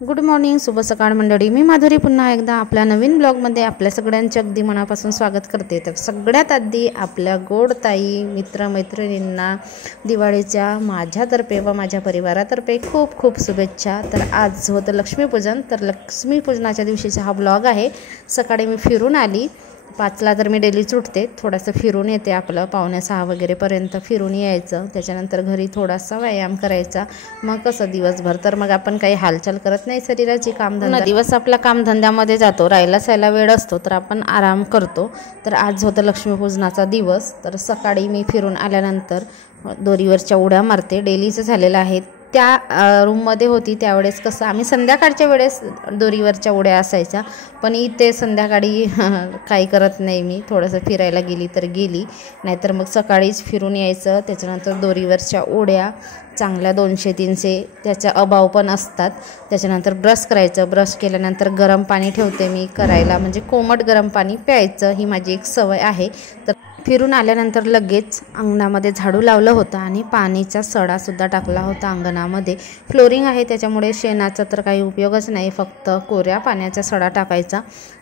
Good morning, शुभ सकाळ मंडळी. मी माधुरी पुन्हा एकदा आपल्या नवीन ब्लॉगमध्ये आपल्या सगळ्यांचे अगदी मनापासून स्वागत करते. तर सगळ्यात आधी आपल्या गोड ताई मित्रमैत्रिणींना दिवाळीच्या माझ्यातर्फे व माझ्या परिवारातर्फे खूप खूप शुभेच्छा. तर आज होतं लक्ष्मीपूजन. तर लक्ष्मीपूजनाच्या दिवशीचा हा ब्लॉग आहे. सकाळी मी फिरून आली. 5ला तर मी डेलीच उठते, थोडंसं फिरून येते. आपलं 5:45 वगैरेपर्यंत फिरून यायचं. त्याच्यानंतर घरी थोडासा व्यायाम करायचा. मग कसं दिवसभर तर मग आपण काही हालचाल करत नाही शरीराची. कामधंदा दिवस आपला कामधंद्यामध्ये जातो, राहायला वेळ असतो, तर आपण आराम करतो. तर आज होतं लक्ष्मीपूजनाचा दिवस. तर सकाळी मी फिरून आल्यानंतर दोरीवरच्या उड्या मारते. डेलीचं झालेलं आहे. त्या रूममध्ये होती त्यावेळेस कसं आम्ही संध्याकाळच्या वेळेस दोरीवरच्या उड्या असायच्या, पण इथे संध्याकाळी काही करत नाही. मी थोडंसं फिरायला गेली तर गेली, नाहीतर मग सकाळीच फिरून यायचं. त्याच्यानंतर दोरीवरच्या उड्या चांगल्या 200-300 त्याच्या अभाव पण असतात. त्याच्यानंतर ब्रश करायचं. ब्रश केल्यानंतर गरम पाणी ठेवते मी करायला, म्हणजे कोमट गरम पाणी प्यायचं, ही माझी एक सवय आहे. तर फिरून आल्यानंतर लगेच अंगणामध्ये झाडू लावलं होतं आणि पाणीचा सडासुद्धा टाकला होता अंगणामध्ये. फ्लोरिंग आहे त्याच्यामुळे शेणाचा तर काही उपयोगच नाही, फक्त कोऱ्या पाण्याचा सडा टाकायचा.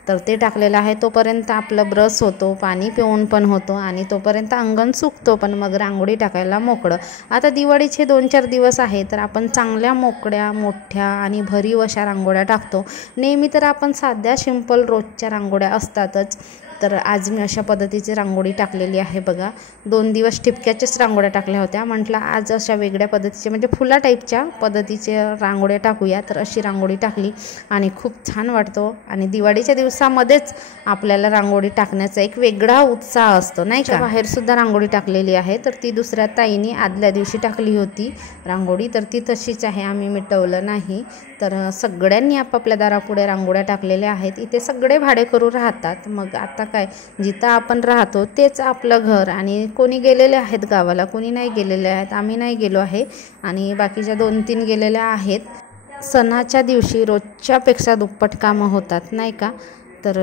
तर ते टाकलेलं आहे. तोपर्यंत आपलं ब्रश होतो, पाणी पिऊन पण होतो आणि तोपर्यंत अंगण सुकतो पण, मग रांगोळी टाकायला मोकळं. आता दिवाळीचे 2-4 दिवस आहे, तर आपण चांगल्या मोकळ्या मोठ्या आणि भरीव अशा रांगोळ्या टाकतो. नेहमी तर आपण साध्या सिंपल रोजच्या रांगोळ्या असतातच. तर आज मी अशा पद्धतीची रांगोळी टाकलेली आहे बघा. 2 दिवस ठिपक्याच्याच रांगोळ्या टाकल्या होत्या. म्हटलं आज अशा वेगळ्या पद्धतीचे, म्हणजे फुला टाईपच्या पद्धतीचे रांगोळ्या टाकूया. तर अशी रांगोळी टाकली आणि खूप छान वाटतो. आणि दिवाळीच्या दिवसामध्येच आपल्याला रांगोळी टाकण्याचा एक वेगळा उत्साह असतो, नाही का. बाहेरसुद्धा रांगोळी टाकलेली आहे. तर ती दुसऱ्या ताईने आदल्या दिवशी टाकली होती रांगोळी, तर ती तशीच आहे, आम्ही मिटवलं नाही. तर सगळ्यांनी आपापल्या दारापुढे रांगोळ्या टाकलेल्या आहेत. इथे सगळे भाडेकरू राहतात. मग आता काय, जिथं आपण राहतो तेच आपलं घर. आणि कोणी गेलेले आहेत गावाला, कोणी नाही गेलेले आहेत. आम्ही नाही गेलो आहे आणि बाकीच्या 2-3 गेलेल्या आहेत. सणाच्या दिवशी रोजच्यापेक्षा दुप्पट कामं होतात, नाही का. तर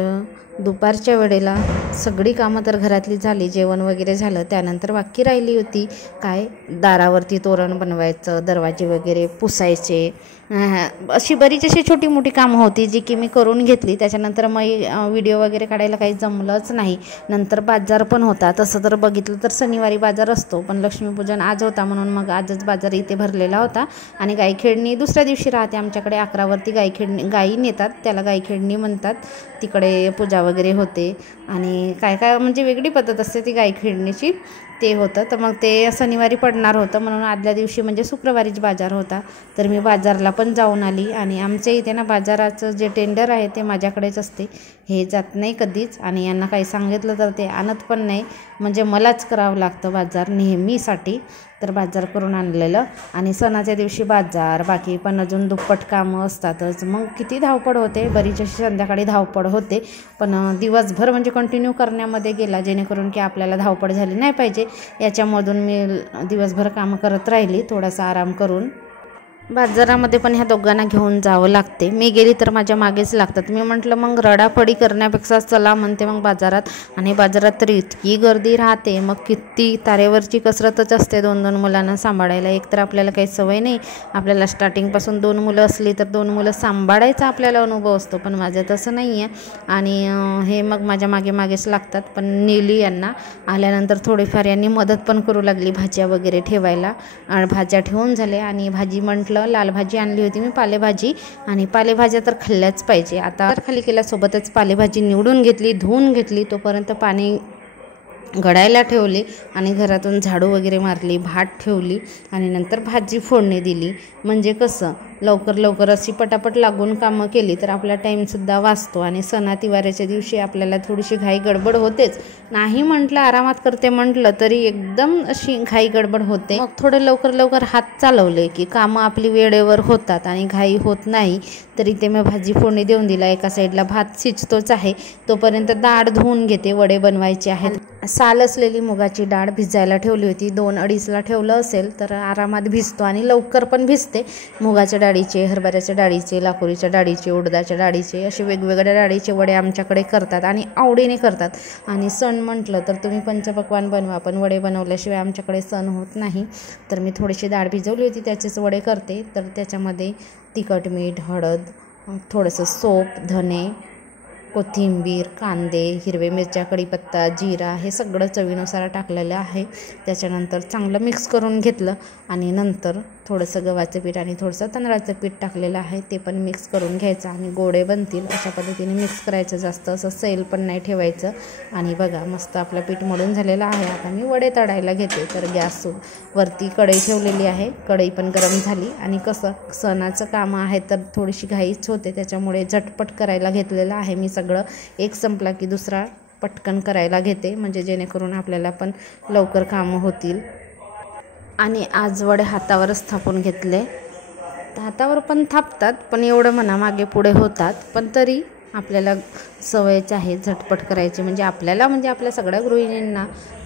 दुपारच्या वेळेला सगळी कामं तर घरातली झाली, जेवण वगैरे झालं. त्यानंतर बाकी राहिली होती काय, दारावरती तोरण बनवायचं, दरवाजे वगैरे पुसायचे, अशी बरीच अशी छोटी मोठी कामं होती जी की मी करून घेतली. त्याच्यानंतर मग व्हिडिओ वगैरे काढायला काही जमलंच नाही. नंतर बाजार पण होता. तसं तर बघितलं तर शनिवारी बाजार असतो, पण लक्ष्मीपूजन आज होता म्हणून मग आजच बाजार इथे भरलेला होता. आणि गायखेडणी दुसऱ्या दिवशी राहते आमच्याकडे. 11वरती गाई नेतात, त्याला गायखेडणी म्हणतात. तिकडे पूजा वगैरे होते आणि काय काय म्हणजे वेगळी पद्धत असते ती गायखेडणीची, ते होतं. तर मग ते शनिवारी पडणार होतं म्हणून आदल्या दिवशी म्हणजे शुक्रवारीच बाजार होता. तर मी बाजारला पण जाऊन आली. आणि आमच्या इथे ना बाजाराचं जे टेंडर आहे ते माझ्याकडेच असते, हे जात नाही कधीच. आणि यांना काही सांगितलं तर ते आणत पण नाही, म्हणजे मलाच करावं लागतं बाजार नेहमीसाठी. तर बाजार करून आणलेलं. आणि सणाच्या दिवशी बाजार, बाकी पण अजून दुप्पट कामं असतातच. मग किती धावपळ होते, बरीच अशी संध्याकाळी धावपळ होते. पण दिवसभर म्हणजे कंटिन्यू करण्यामध्ये गेला, जेणेकरून की आपल्याला धावपळ झाली नाही पाहिजे याच्यामधून मी दिवसभर कामं करत राहिली, थोडासा आराम करून. बाजारामध्ये पण ह्या दोघांना घेऊन जावं लागते. मी गेली तर माझ्या मागेच लागतात. मी म्हटलं मग रडाफडी करण्यापेक्षा चला म्हणते मग बाजारात. आणि बाजारात तर इतकी गर्दी राहते, मग किती तारेवरची कसरतच असते 2-2 मुलांना सांभाळायला. एक तर आपल्याला काही सवय नाही, आपल्याला स्टार्टिंगपासून 2 मुलं असली तर 2 मुलं सांभाळायचा आपल्याला अनुभव असतो, पण माझं तसं नाही आहे. आणि हे मग माझ्या मागेच लागतात. पण नेली यांना. आल्यानंतर थोडीफार यांनी मदत पण करू लागली भाज्या वगैरे ठेवायला. भाज्या ठेवून झाल्या आणि भाजी म्हटलं लाल भाजी आणली होती मी, पालेभाजी. आणि पालेभाज्या तर खाल्ल्याच पाहिजे. आता खाली केल्यासोबतच पालेभाजी निवडून घेतली, धुवून घेतली, तोपर्यंत पाणी घडायला ठेवले आणि घरातून झाडू वगैरे मारली, भात ठेवली आणि नंतर भाजी फोडणी दिली. म्हणजे कसं लवकर अशी पटापट लागून कामं केली तर आपला टाईमसुद्धा वाचतो. आणि सणातिवाराच्या दिवशी आपल्याला थोडीशी घाई गडबड होतेच. नाही म्हटलं आरामात करते म्हटलं तरी एकदम अशी घाई गडबड होते. मग थोडं लवकर हात चालवले की कामं आपली वेळेवर होतात आणि घाई होत नाही. तरी ते मी भाजी फोडणी देऊन दिला. एका साईडला भात शिजतोच आहे, तोपर्यंत डाळ धुवून घेते, वडे बनवायचे आहेत. साल असलेली मुगाची डाळ भिजायला ठेवली होती. 2-2:30ला ठेवलं असेल तर आरामात भिजतो आणि लवकर पण भिजते. मुगाच्या डाळीचे, हरभऱ्याच्या डाळीचे, लाखोरीच्या डाळीचे, उडदाच्या डाळीचे, असे वेगवेगळ्या डाळीचे वडे आमच्याकडे करतात आणि आवडीने करतात. आणि सण म्हटलं तर तुम्ही पंचपक्वान्न बनवा, पण वडे बनवल्याशिवाय आमच्याकडे सण होत नाही. तर मी थोडीशी डाळ भिजवली होती, त्याचेच वडे करते. तर त्याच्यामध्ये तिखट, मीठ, हळद, थोडंसं सोप, धने, कोथिंबीर, कांदे, हिरवे मिरच्या, कढीपत्ता, जिरा हे सगळं चवीनुसार टाकलेलं आहे. त्याच्यानंतर चांगलं मिक्स करून घेतलं आणि नंतर थोडंसं गव्हाचं पीठ आणि थोडंसं तांदळाचं पीठ टाकलेलं आहे, ते पण मिक्स करून घ्यायचं आणि गोळे बनतील अशा पद्धतीने मिक्स करायचं. जास्त असं सैल पण नाही ठेवायचं. आणि बघा मस्त आपलं पीठ मळून झालेलं आहे. आता मी वडे तळायला घेते. तर गॅस वरती कढई ठेवलेली आहे. कढई पण गरम झाली आणि कसं सणाचं काम आहे तर थोडीशी घाईच होते, त्याच्यामुळे झटपट करायला घेतलेलं आहे मी. सगळं एक संपला की दुसरा पटकन करायला घेते, म्हणजे जेणेकरून आपल्याला पण लवकर कामं होतील. आणि आज वडे हातावरच थापून घेतले. हातावर पण थापतात, पण एवढं म्हणा मागे पुढे होतात, पण तरी आपल्याला सवयच आहे झटपट करायची. म्हणजे आपल्या सगळ्या गृहिणींना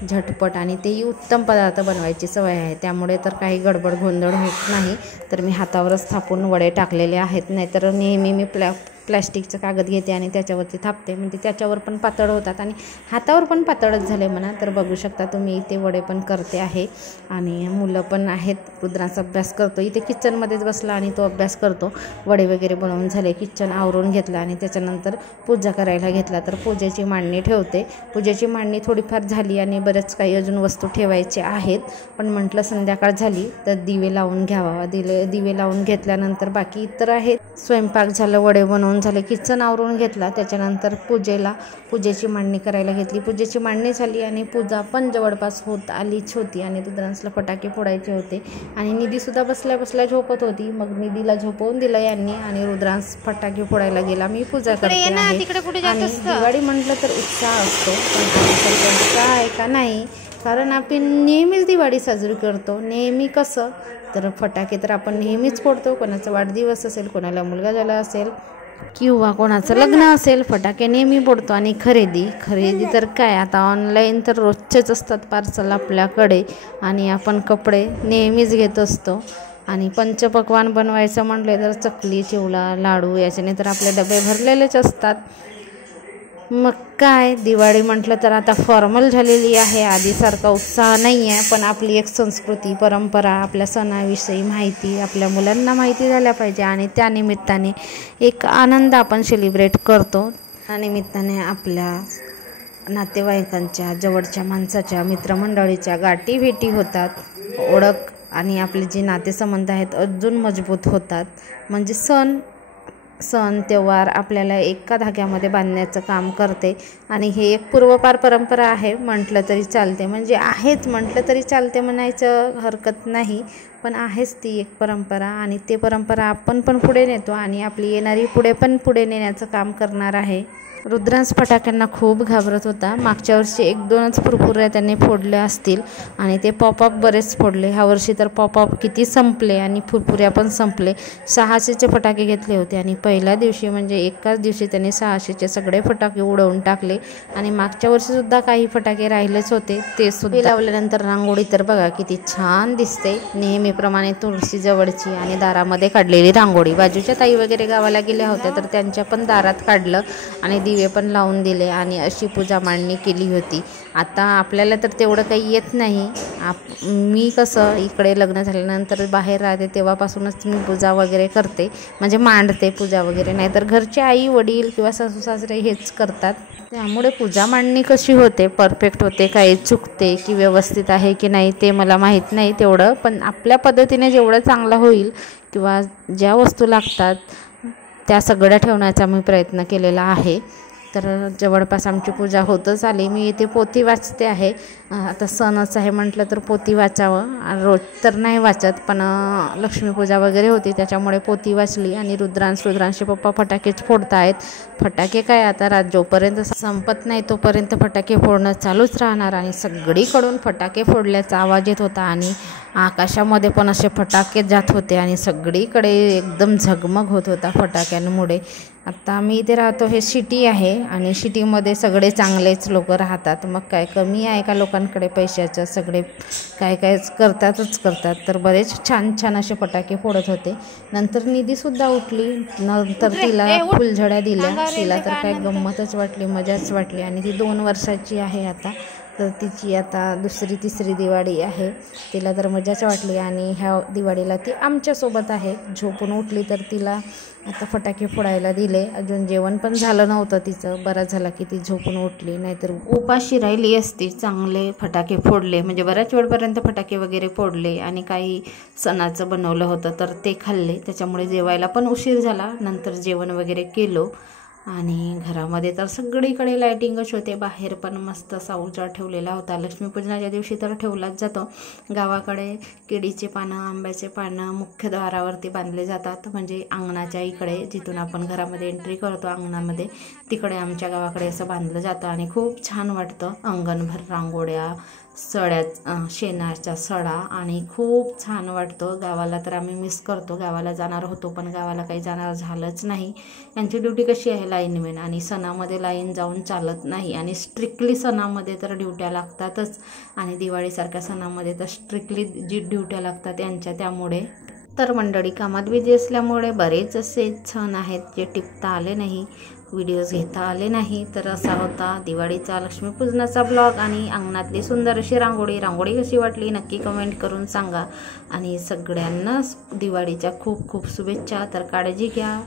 झटपट आणि तेही उत्तम पदार्थ बनवायची सवय आहे. त्यामुळे तर काही गडबड गोंधळ होत नाही. तर मी हातावरच थापून वडे टाकलेले आहेत. नाहीतर नेहमी मी प्लॅस्टिकचं कागद घेते आणि त्याच्यावरती थापते, म्हणजे त्याच्यावर पण पातळ होतात आणि हातावर पण पातळच झाले म्हणा. तर बघू शकता तुम्ही इथे वडे पण करते आहे आणि मुलं पण आहेत. रुद्रांचा अभ्यास करतो, इथे किचनमध्येच बसला आणि तो अभ्यास करतो. वडे वगैरे बनवून झाले, किचन आवरून घेतला आणि त्याच्यानंतर पूजा करायला घेतला. तर पूजेची मांडणी ठेवते. पूजेची मांडणी थोडीफार झाली आणि बरेच काही अजून वस्तू ठेवायचे आहेत, पण म्हटलं संध्याकाळ झाली तर दिवे लावून घ्यावा. दिवे लावून घेतल्यानंतर बाकी इतर आहेत. स्वयंपाक झालं, वडे बनवून झाले, किचन आवरून घेतला. त्याच्यानंतर पूजेची मांडणी करायला घेतली. पूजेची मांडणी झाली आणि पूजा पण जवळपास होत आलीच होती आणि रुद्रांसला फटाके फोडायचे होते आणि निधीसुद्धा बसल्या बसल्या झोपत होती. मग निधीला झोपवून दिलं यांनी आणि रुद्रांस फटाके फोडायला गेला. मी पूजा करते आहे. आणि दिवाळी म्हटलं तर उत्साह असतो, पण आजकाल उत्साह आहे का नाही, कारण आपण नेहमीच दिवाळी साजरी करतो. नेहमी कसं तर फटाके तर आपण नेहमीच फोडतो. कोणाचा वाढदिवस असेल, कोणाला मुलगा झाला असेल किंवा कोणाचं लग्न असेल, फटाके नेहमी फोडतो. आणि खरेदी तर काय आता ऑनलाईन तर रोजचेच असतात पार्सल आपल्याकडे आणि आपण कपडे नेहमीच घेत असतो. आणि पंचपक्वान्न बनवायचं म्हटले तर चकली, चिवडा, लाडू याच्याने तर आपले डबे भरलेलेच असतात. मग काय दिवाळी म्हटलं तर आता फॉर्मल झालेली आहे, आधीसारखा उत्साह नाही आहे. पण आपली एक संस्कृती, परंपरा, आपल्या सणाविषयी माहिती आपल्या मुलांना माहिती झाल्या पाहिजे आणि त्यानिमित्ताने एक आनंद आपण सेलिब्रेट करतो. त्यानिमित्ताने आपल्या नातेवाईकांच्या, जवळच्या माणसाच्या, मित्रमंडळीच्या गाठी भेटी होतात, ओळख आणि आपले जे नातेसंबंध आहेत अजून मजबूत होतात. म्हणजे सण त्योहार आपल्याला एका धाग्यामध्ये बांधण्याचं काम करते आणि हे एक पूर्वपार परंपरा आहे म्हटलं तरी चालते. म्हणजे आहेच म्हटलं तरी चालते, म्हणायचं हरकत नाही, पण आहेच ती एक परंपरा आणि ते परंपरा आपण पण पुढे नेतो आणि आपली येणारी पुढे नेण्याचं काम करणार आहे. रुद्रांश फटाक्यांना खूप घाबरत होता. मागच्या वर्षी 1-2च फुरफुऱ्या त्यांनी फोडल्या असतील आणि ते पॉपअप बरेच फोडले. ह्या वर्षी तर पॉपअप किती संपले आणि फुरफुऱ्या पण संपले. 600चे फटाके घेतले होते आणि पहिल्या दिवशी म्हणजे एकाच दिवशी त्यांनी 600चे सगळे फटाके उडवून टाकले. आणि मागच्या वर्षीसुद्धा काही फटाके राहिलेच होते, ते सुद्धा लावल्यानंतर रांगोळी तर बघा किती छान दिसते. नेहमीप्रमाणे तुळशी जवळची आणि दारामध्ये काढलेली रांगोळी. बाजूच्या ताई वगैरे गावाला गेल्या होत्या तर त्यांच्या पण दारात काढलं आणि दिवे पण लावून दिले आणि अशी पूजा मांडणी केली होती. आता आपल्याला तर तेवढं काही येत नाही. मी कसं इकडे लग्न झाल्यानंतर बाहेर राहते तेव्हापासूनच मी पूजा वगैरे करते, म्हणजे मांडते पूजा वगैरे. नाहीतर घरचे आई वडील किंवा सासू सासरे हेच करतात. त्यामुळे पूजा मांडणी कशी होते, परफेक्ट होते, काही चुकते की व्यवस्थित आहे की नाही ते मला माहीत नाही तेवढं, पण आपल्या पद्धतीने जेवढं चांगलं होईल किंवा ज्या वस्तू लागतात त्या सगळ्या ठेवण्याचा मी प्रयत्न केलेला आहे. तर जवळपास आमची पूजा होतच आली. मी इथे पोथी वाचते आहे. आता सणच आहे म्हटलं तर पोथी वाचावं. रोज तर नाही वाचत, पण लक्ष्मीपूजा वगैरे होती त्याच्यामुळे पोथी वाचली. आणि रुद्रांशचे पप्पा फटाकेच फोडत आहेत. फटाके काय आता रात जोपर्यंत संपत नाही तोपर्यंत फटाके फोडणं चालूच राहणार. आणि सगळीकडून फटाके फोडल्याचा आवाज येत होता आणि आकाशामध्ये पण असे फटाके जात होते आणि सगळीकडे एकदम झगमग होत होता फटाक्यांमुळे. आता मी इथे राहतो, हे सिटी आहे आणि सिटीमध्ये सगळे चांगलेच लोक राहतात. मग काय कमी आहे का लोकांकडे पैशाचं? सगळे काय करतातच करतात. तर बरेच छान छान असे फटाके फोडत होते. नंतर निधीसुद्धा उठली. नंतर तिला फुलझड्या दिल्या. तिला तर काय गंमतच वाटली, मजाच वाटली. आणि ती 2 वर्षाची आहे आता. तर तिची आता दुसरी तिसरी दिवाळी आहे. तिला तर मजाच वाटली आणि ह्या दिवाळीला ती आमच्यासोबत आहे. झोपून उठली तर तिला आता फटाके फोडायला दिले. अजून जेवण पण झालं नव्हतं तिचं. बरं झालं की ती झोपून उठली, नाहीतर उपाशी राहिली असती. चांगले फटाके फोडले, म्हणजे बऱ्याच वेळपर्यंत फटाके वगैरे फोडले आणि काही सणाचं बनवलं होतं तर ते खाल्ले. त्याच्यामुळे जेवायला पण उशीर झाला. नंतर जेवण वगैरे केलो आणि घरामध्ये तर सगळीकडे लायटिंगच होते. बाहेर पण मस्त असा उजाड ठेवलेला होता. लक्ष्मीपूजनाच्या दिवशी तर ठेवलाच जातो. गावाकडे केळीचे पानं, आंब्याचे पानं मुख्य द्वारावरती बांधले जातात, म्हणजे अंगणाच्या इकडे जिथून आपण घरामध्ये एंट्री करतो अंगणामध्ये, तिकडे आमच्या गावाकडे असं बांधलं जातं आणि खूप छान वाटतं. अंगणभर रांगोळ्या, शेणाच्या सडा आणि खूप छान वाटतं. गावाला तर आम्ही मिस करतो. गावाला जाणार होतो पण गावाला काही जाणार झालंच नाही. यांची ड्युटी कशी आहे, लाईनमॅन, आणि सणामध्ये लाईन जाऊन चालत नाही आणि स्ट्रिक्टली सणामध्ये तर ड्युट्या लागतातच आणि दिवाळीसारख्या सणामध्ये तर स्ट्रिक्टली जी ड्युट्या लागतात यांच्या. त्यामुळे तर मंडळी कामात बिझी असल्यामुळे बरेच असे सण आहेत जे टिपता आले नाही, व्हिडिओज घेता आले नाही. तर असा होता दिवाळीचा लक्ष्मीपूजनाचा ब्लॉग आणि अंगणातली सुंदर अशी रांगोळी कशी वाटली नक्की कमेंट करून सांगा. आणि सगळ्यांना दिवाळीच्या खूप खूप शुभेच्छा. तर काळजी घ्या.